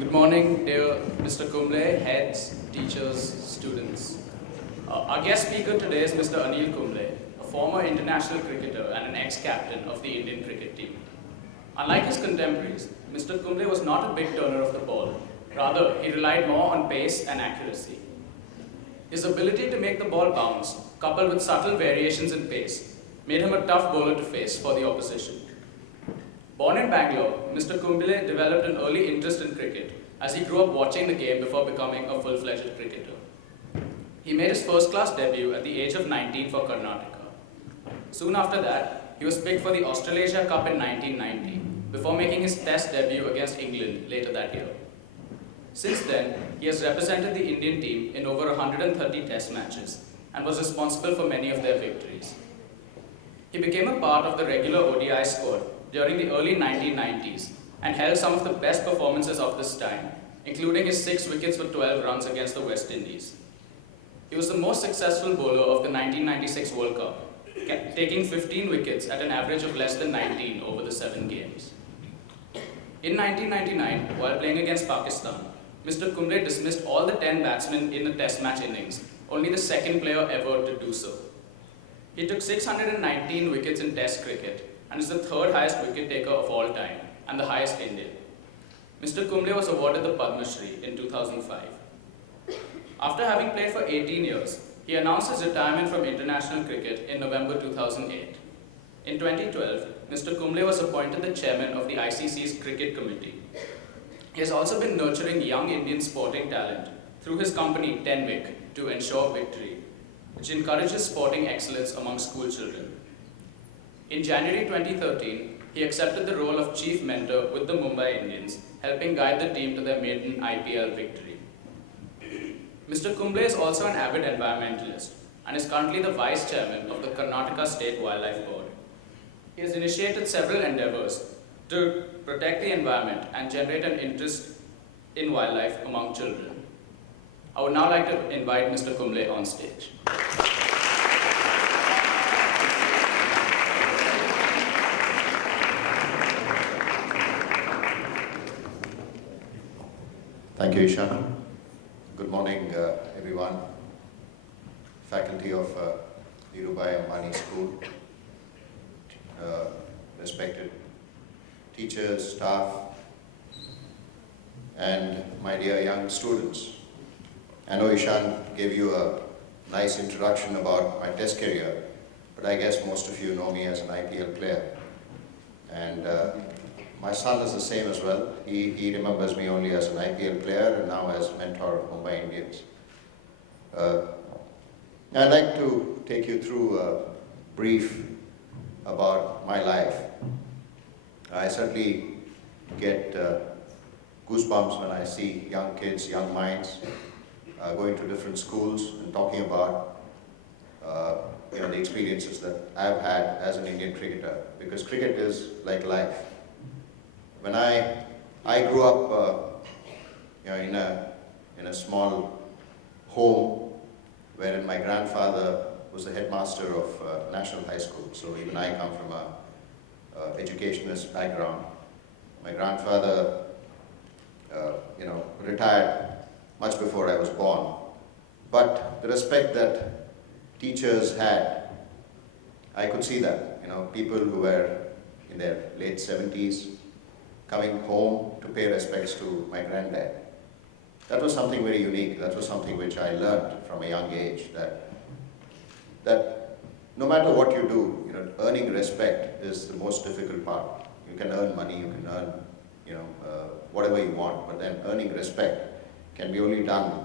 Good morning, dear Mr. Kumble, heads, teachers, students. Our guest speaker today is Mr. Anil Kumble, a former international cricketer and an ex-captain of the Indian cricket team. Unlike his contemporaries, Mr. Kumble was not a big turner of the ball. Rather, he relied more on pace and accuracy. His ability to make the ball bounce, coupled with subtle variations in pace, made him a tough bowler to face for the opposition. Born in Bangalore, Mr. Kumble developed an early interest in cricket as he grew up watching the game before becoming a full-fledged cricketer. He made his first-class debut at the age of 19 for Karnataka. Soon after that, he was picked for the Australasia Cup in 1990, before making his Test debut against England later that year. Since then, he has represented the Indian team in over 130 Test matches and was responsible for many of their victories. He became a part of the regular ODI squad during the early 1990s and held some of the best performances of this time, including his 6 wickets for 12 runs against the West Indies. He was the most successful bowler of the 1996 World Cup, taking 15 wickets at an average of less than 19 over the 7 games. In 1999, while playing against Pakistan, Mr. Kumble dismissed all the 10 batsmen in the Test match innings, only the second player ever to do so. He took 619 wickets in Test cricket and is the third highest wicket taker of all time and the highest Indian. Mr. Kumble was awarded the Padma Shri in 2005. After having played for 18 years, he announced his retirement from international cricket in November 2008. In 2012, Mr. Kumble was appointed the chairman of the ICC's Cricket Committee. He has also been nurturing young Indian sporting talent through his company 10Vic to ensure victory, which encourages sporting excellence among school children. In January 2013, he accepted the role of chief mentor with the Mumbai Indians, helping guide the team to their maiden IPL victory. Mr. Kumble is also an avid environmentalist and is currently the vice chairman of the Karnataka State Wildlife Board. He has initiated several endeavors to protect the environment and generate an interest in wildlife among children. I would now like to invite Mr. Kumble on stage. Thank you, Ishan. Good morning, everyone. Faculty of Dhirubhai Ambani School, respected teachers, staff, and my dear young students. I know Ishan gave you a nice introduction about my Test career, but I guess most of you know me as an IPL player. And my son is the same as well. He remembers me only as an IPL player and now as mentor of Mumbai Indians. I'd like to take you through a brief about my life. I certainly get goosebumps when I see young kids, young minds going to different schools and talking about the experiences that I've had as an Indian cricketer, because cricket is like life. When I grew up in a small home wherein my grandfather was the headmaster of National High School, so even I come from a educationist background. My grandfather retired much before I was born, but the respect that teachers had, I could see that. People who were in their late 70s coming home to pay respects to my granddad. That was something very unique. That was something which I learned from a young age, that no matter what you do, earning respect is the most difficult part. You can earn money, you can earn whatever you want, but then earning respect can be only done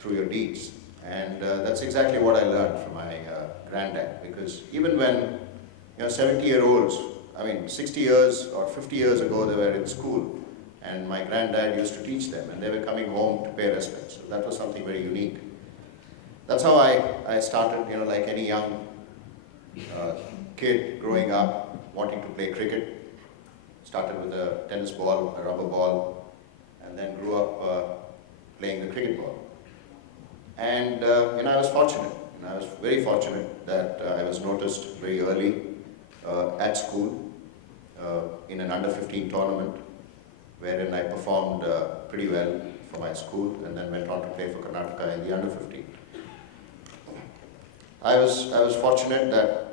through your deeds. And that's exactly what I learned from my granddad, because even when 70-year-olds, 60 years or 50 years ago, they were in school, and my granddad used to teach them, and they were coming home to pay respect. So that was something very unique. That's how I started, like any young kid growing up, wanting to play cricket. Started with a tennis ball, a rubber ball, and then grew up playing the cricket ball. And I was fortunate. I was very fortunate that I was noticed very early at school in an under-15 tournament. wherein I performed pretty well for my school and then went on to play for Karnataka in the under 15. I was fortunate that,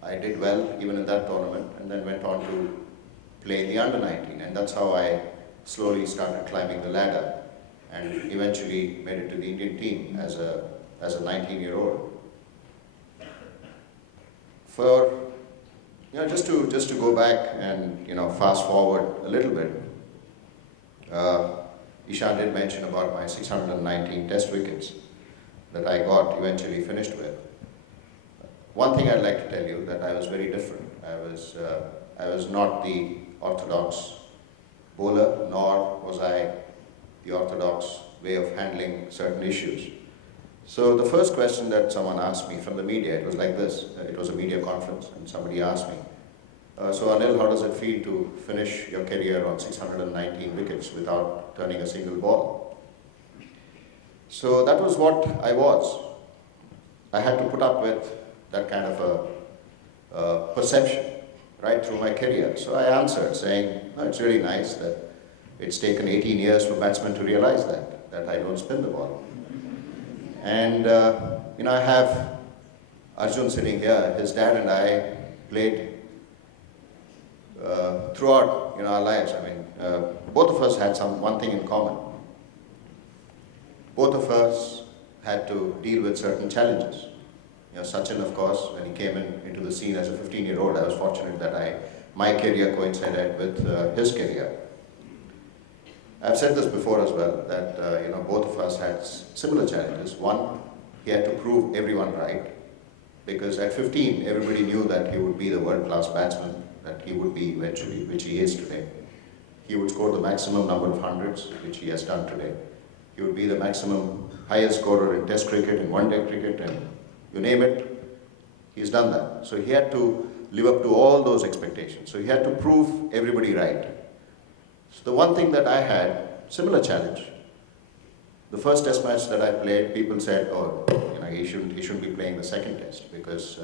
I did well even in that tournament and then went on to play in the under 19, and that's how I slowly started climbing the ladder and eventually made it to the Indian team as a 19-year-old. For just to go back and fast forward a little bit, Ishan did mention about my 619 test wickets that I got eventually finished with. One thing I'd like to tell you that I was very different. I was not the orthodox bowler, nor was I the orthodox way of handling certain issues. So the first question that someone asked me from the media, it was like this. It was a media conference, and somebody asked me, so Anil, how does it feel to finish your career on 619 wickets without turning a single ball? So that was what I was. I had to put up with that kind of a perception right through my career. So I answered saying, no, it's really nice that it's taken 18 years for batsmen to realize that I don't spin the ball. And, I have Arjun sitting here. His dad and I played throughout, our lives. I mean, both of us had one thing in common. Both of us had to deal with certain challenges. Sachin, of course, when he came into the scene as a 15-year-old, I was fortunate that my career coincided with his career. I've said this before as well, that both of us had similar challenges. One, he had to prove everyone right, because at 15, everybody knew that he would be the world-class batsman that he would be eventually, which he is today. He would score the maximum number of hundreds, which he has done today. He would be the maximum highest scorer in Test cricket, in one-day cricket, and you name it, he's done that. So he had to live up to all those expectations. So he had to prove everybody right. So the one thing that I had, similar challenge. The first test match that I played, people said, oh, he shouldn't be playing the second test because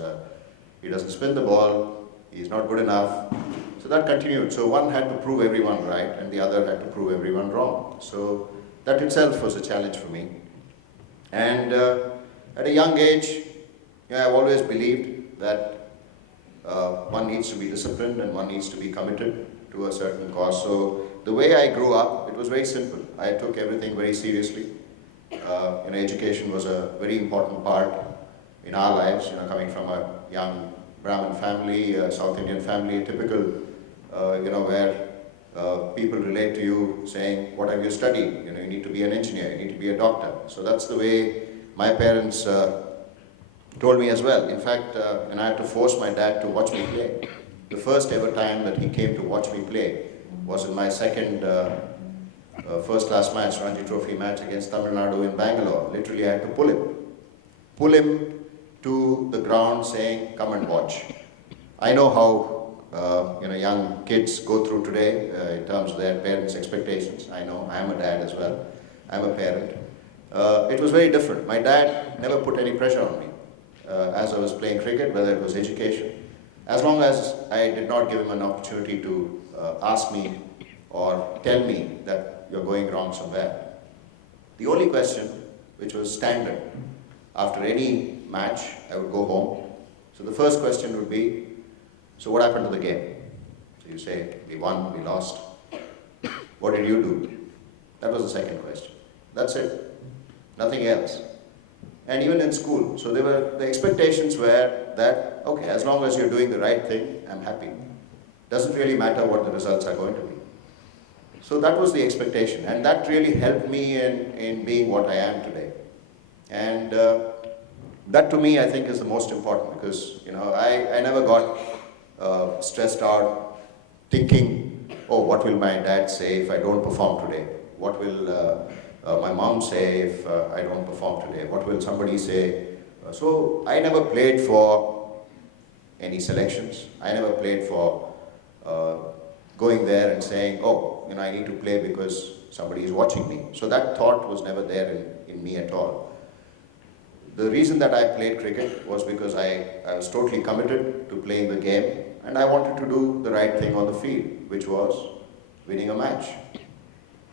he doesn't spin the ball, he's not good enough. So that continued. So one had to prove everyone right and the other had to prove everyone wrong. So that itself was a challenge for me. And at a young age, I've always believed that one needs to be disciplined and one needs to be committed to a certain cause. So the way I grew up, it was very simple. I took everything very seriously. Education was a very important part in our lives, coming from a young Brahmin family, a South Indian family, a typical, where people relate to you saying, what have you studied? You need to be an engineer, you need to be a doctor. So that's the way my parents told me as well. In fact, and I had to force my dad to watch me play. The first ever time that he came to watch me play was in my second first-class match, Ranji Trophy match against Tamil Nadu in Bangalore. Literally, I had to pull him to the ground saying, come and watch. I know how young kids go through today in terms of their parents' expectations. I know, I am a dad as well. I'm a parent. It was very different. My dad never put any pressure on me as I was playing cricket, whether it was education. As long as I did not give him an opportunity to ask me or tell me that you're going wrong somewhere. The only question, which was standard, after any match, I would go home. So the first question would be, so what happened to the game? So you say, we won, we lost. What did you do? That was the second question. That's it. Nothing else. And even in school, so the expectations were that, okay, as long as you're doing the right thing, I'm happy. Doesn't really matter what the results are going to be. So that was the expectation, and that really helped me in being what I am today. And that to me, I think, is the most important because, I never got stressed out thinking, oh, what will my dad say if I don't perform today? What will my mom say if I don't perform today? What will somebody say? So I never played for any selections. I never played for going there and saying, oh, I need to play because somebody is watching me. So that thought was never there in me at all. The reason that I played cricket was because I was totally committed to playing the game and I wanted to do the right thing on the field, which was winning a match.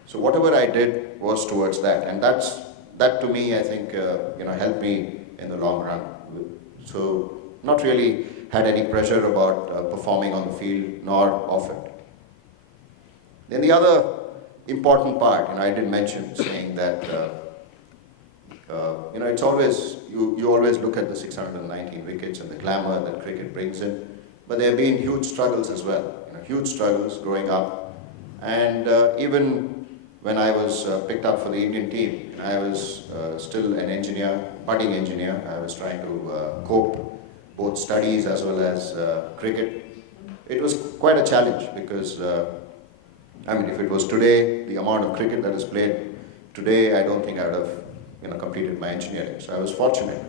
So whatever I did was towards that, and that to me, I think, helped me in the long run. So not really had any pressure about performing on the field nor off it. Then the other important part, I did mention saying that, it's always, you always look at the 619 wickets and the glamour that cricket brings in, but there have been huge struggles as well, huge struggles growing up. And even when I was picked up for the Indian team, I was still an engineer, budding engineer. I was trying to cope both studies as well as cricket. It was quite a challenge because, if it was today, the amount of cricket that is played today, I don't think I would have completed my engineering. So I was fortunate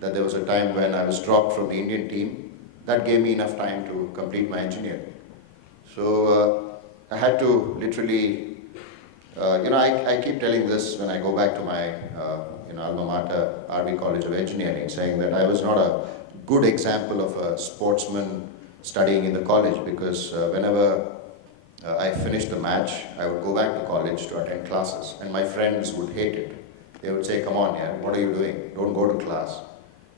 that there was a time when I was dropped from the Indian team. That gave me enough time to complete my engineering. So I had to literally, I keep telling this when I go back to my alma mater, RV College of Engineering, saying that I was not a good example of a sportsman studying in the college, because whenever I finished the match, I would go back to college to attend classes, and my friends would hate it. They would say, "Come on, yeah, what are you doing? Don't go to class,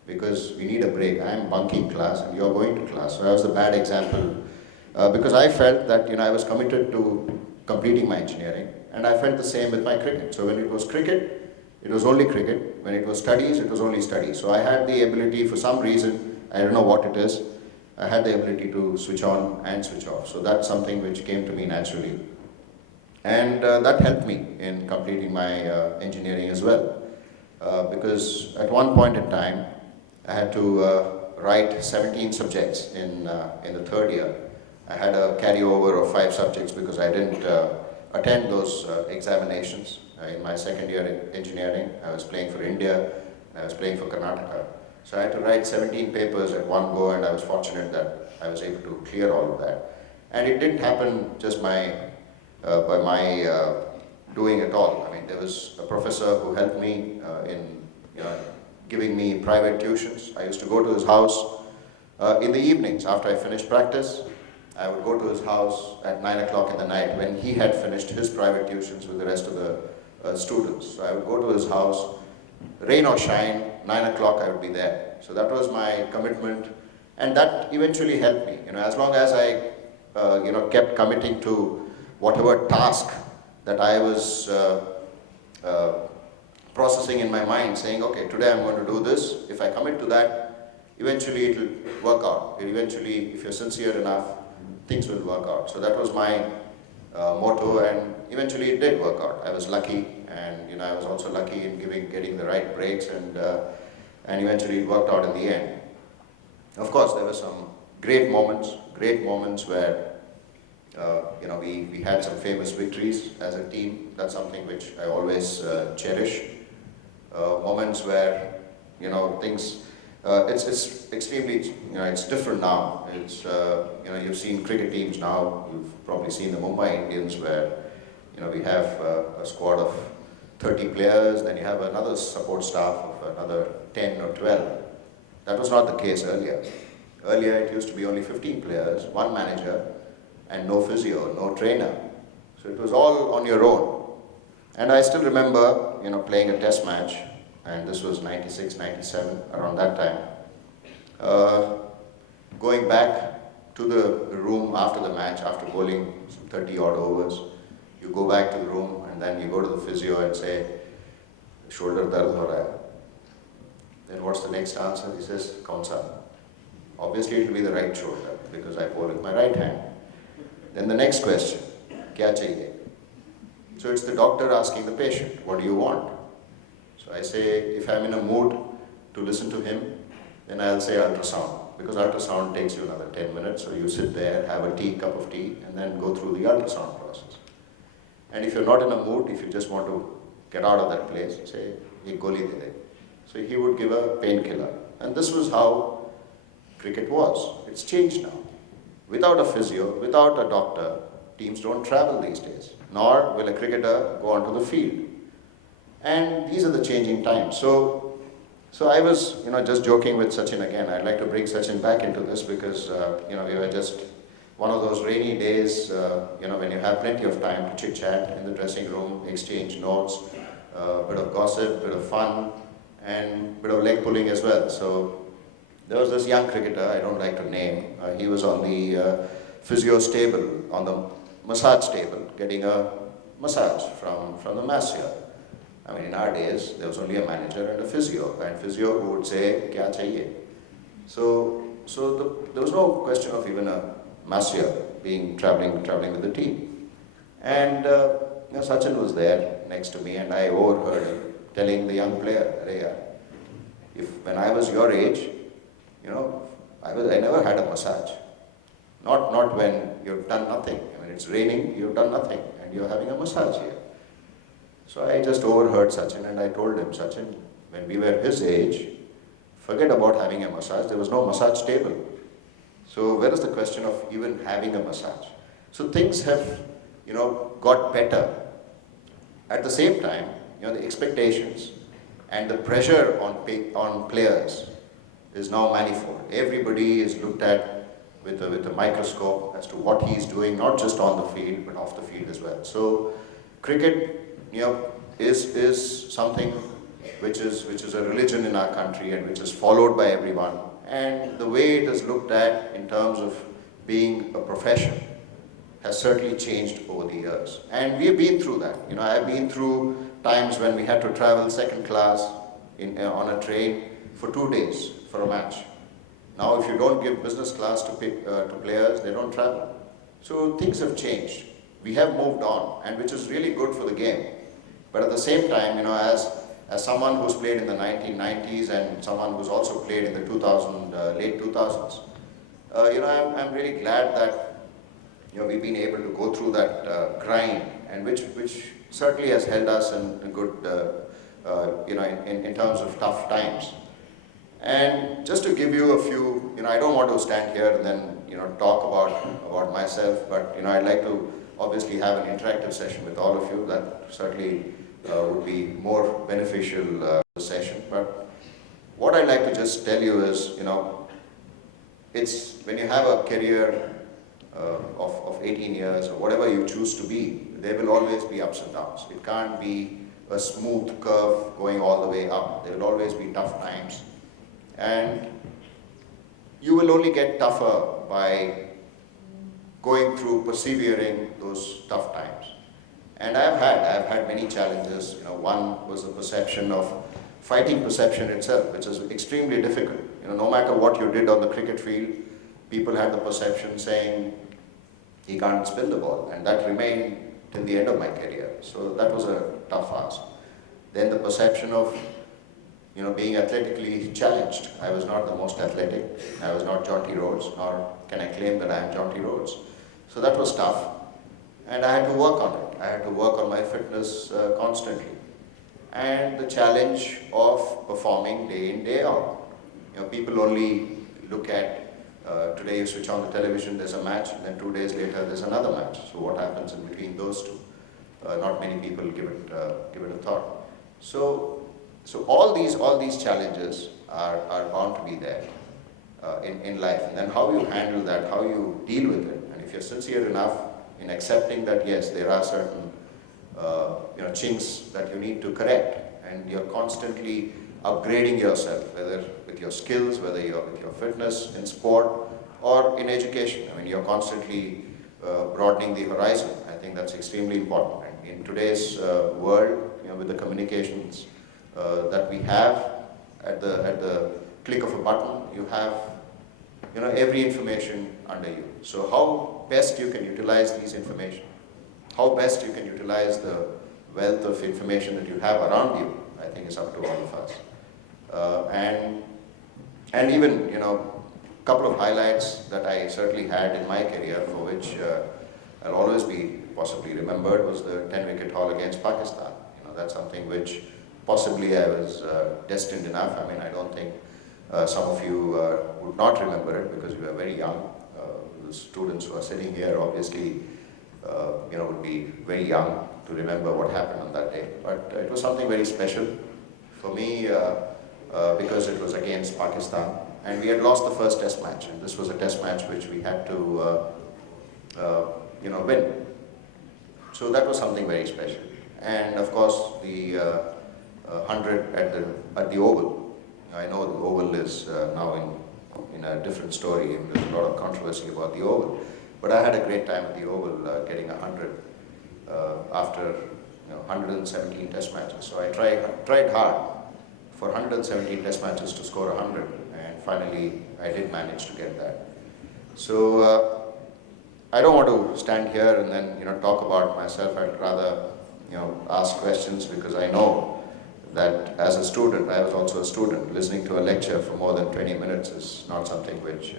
because we need a break. I am bunking class and you are going to class." So I was the bad example, because I felt that I was committed to completing my engineering, and I felt the same with my cricket. So when it was cricket, it was only cricket. When it was studies, it was only studies. So I had the ability, for some reason, I don't know what it is, I had the ability to switch on and switch off. So that's something which came to me naturally. And that helped me in completing my engineering as well. Because at one point in time, I had to write 17 subjects in the third year. I had a carryover of 5 subjects because I didn't attend those examinations. In my second year in engineering, I was playing for India, and I was playing for Karnataka. So I had to write 17 papers at one go, and I was fortunate that I was able to clear all of that. And it didn't happen just by my doing it all. There was a professor who helped me in giving me private tuitions. I used to go to his house in the evenings after I finished practice. I would go to his house at 9 o'clock in the night when he had finished his private tuitions with the rest of the students. So I would go to his house, rain or shine, 9 o'clock I would be there. So that was my commitment, and that eventually helped me. As long as I kept committing to whatever task that I was processing in my mind, saying, okay, today I'm going to do this. If I commit to that, eventually it will work out. Eventually, if you're sincere enough, things will work out. So that was my motto, and eventually it did work out. I was lucky, and I was also lucky in getting the right breaks, and eventually it worked out in the end. Of course, there were some great moments where we had some famous victories as a team. That's something which I always cherish. Moments where things. It's extremely, it's different now. It's, you've seen cricket teams now. You've probably seen the Mumbai Indians, where, we have a squad of 30 players, then you have another support staff of another 10 or 12. That was not the case earlier. Earlier, it used to be only 15 players, one manager, and no physio, no trainer. So it was all on your own. And I still remember, playing a test match, and this was 96, 97, around that time. Going back to the room after the match, after bowling some 30 odd overs, you go back to the room and then you go to the physio and say, shoulder dard ho raha hai. Then what's the next answer? He says, kaun sa? Obviously it will be the right shoulder because I bowl with my right hand. Then the next question, kya chahiye? So it's the doctor asking the patient, what do you want? So I say, if I'm in a mood to listen to him, then I'll say ultrasound, because ultrasound takes you another 10 minutes. So you sit there, have a cup of tea, and then go through the ultrasound process. And if you're not in a mood, if you just want to get out of that place, say, ek goli de de. So he would give a painkiller. And this was how cricket was. It's changed now. Without a physio, without a doctor, teams don't travel these days, nor will a cricketer go onto the field. And these are the changing times. So I was, just joking with Sachin again. I'd like to bring Sachin back into this because, we were just one of those rainy days, when you have plenty of time to chit-chat in the dressing room, exchange notes, bit of gossip, bit of fun, and bit of leg pulling as well. So there was this young cricketer, I don't like to name, he was on the physio table, on the massage table, getting a massage from the masseur. I mean, in our days, there was only a manager and a physio who would say, "Kya chahiye?" So there was no question of even a masseur traveling with the team. And Sachin was there next to me, and I overheard him telling the young player, "Arey yaar, when I was your age, I never had a massage. Not when you've done nothing. I mean, it's raining, you've done nothing, and you're having a massage here." So I just overheard Sachin, and I told him, "Sachin, when we were his age, forget about having a massage. There was no massage table. So where is the question of even having a massage?" So things have, got better. At the same time, the expectations and the pressure on players is now manifold. Everybody is looked at with a microscope as to what he's doing, not just on the field, but off the field as well. So cricket, is something which is a religion in our country and which is followed by everyone. And the way it is looked at in terms of being a profession has certainly changed over the years. And we have been through that. I've been through times when we had to travel second class on a train for 2 days for a match. Now, if you don't give business class to players, they don't travel. So things have changed. We have moved on, and which is really good for the game. But at the same time, as someone who's played in the 1990s and someone who's also played in the late 2000s, I'm really glad that we've been able to go through that grind, and which certainly has held us in a good, in terms of tough times. And just to give you a few, I don't want to stand here and then talk about myself, but I'd like to obviously have an interactive session with all of you. That certainly would be more beneficial session. But what I'd like to just tell you is, it's when you have a career of 18 years or whatever you choose to be, there will always be ups and downs. It can't be a smooth curve going all the way up. There will always be tough times. And you will only get tougher by going through, persevering those tough times. And I've had many challenges. One was the perception of fighting perception itself, which is extremely difficult. No matter what you did on the cricket field, people had the perception saying, "He can't spin the ball," and that remained till the end of my career. So that was a tough ask. Then the perception of being athletically challenged. I was not the most athletic. I was not Jonty Rhodes, nor can I claim that I am Jonty Rhodes. So that was tough. And I had to work on it. I had to work on my fitness constantly. And the challenge of performing day in, day out. People only look at, today you switch on the television, there's a match, and then 2 days later there's another match. So what happens in between those two? Not many people give it a thought. So all these challenges are bound to be there in life. And then how you handle that, how you deal with it. And if you're sincere enough in accepting that, yes, there are certain chinks that you need to correct, and you're constantly upgrading yourself, whether with your skills, whether you're with your fitness in sport or in education. I mean, you're constantly broadening the horizon. I think that's extremely important. And in today's world, with the communications that we have at the click of a button, you have every information under you. So how best you can utilize these information, how best you can utilize the wealth of information that you have around you, I think is up to all of us. And even a couple of highlights that I certainly had in my career, for which I'll always be possibly remembered, was the 10-wicket haul against Pakistan. That's something which possibly I was destined enough. I mean, I don't think some of you would not remember it because you were very young. The students who are sitting here obviously would be very young to remember what happened on that day. But it was something very special for me because it was against Pakistan. And we had lost the first test match, and this was a test match which we had to win. So that was something very special. And of course, the 100 at the Oval. I know the Oval is now in a different story, and there's a lot of controversy about the Oval. But I had a great time at the Oval, getting 100 after 117 Test matches. So I tried hard for 117 Test matches to score 100, and finally I did manage to get that. So I don't want to stand here and then talk about myself. I'd rather ask questions, because I know that as a student, I was also a student, listening to a lecture for more than 20 minutes is not something which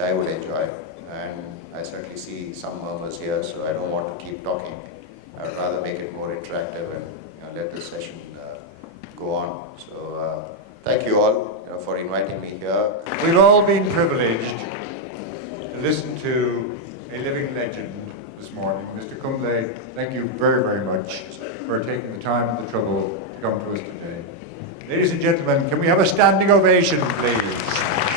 I would enjoy. And I certainly see some murmurs here, so I don't want to keep talking. I would rather make it more interactive and let this session go on. So thank you all for inviting me here. We've all been privileged to listen to a living legend this morning. Mr. Kumble, thank you very, very much for taking the time and the trouble to come to us today. Ladies and gentlemen, can we have a standing ovation, please?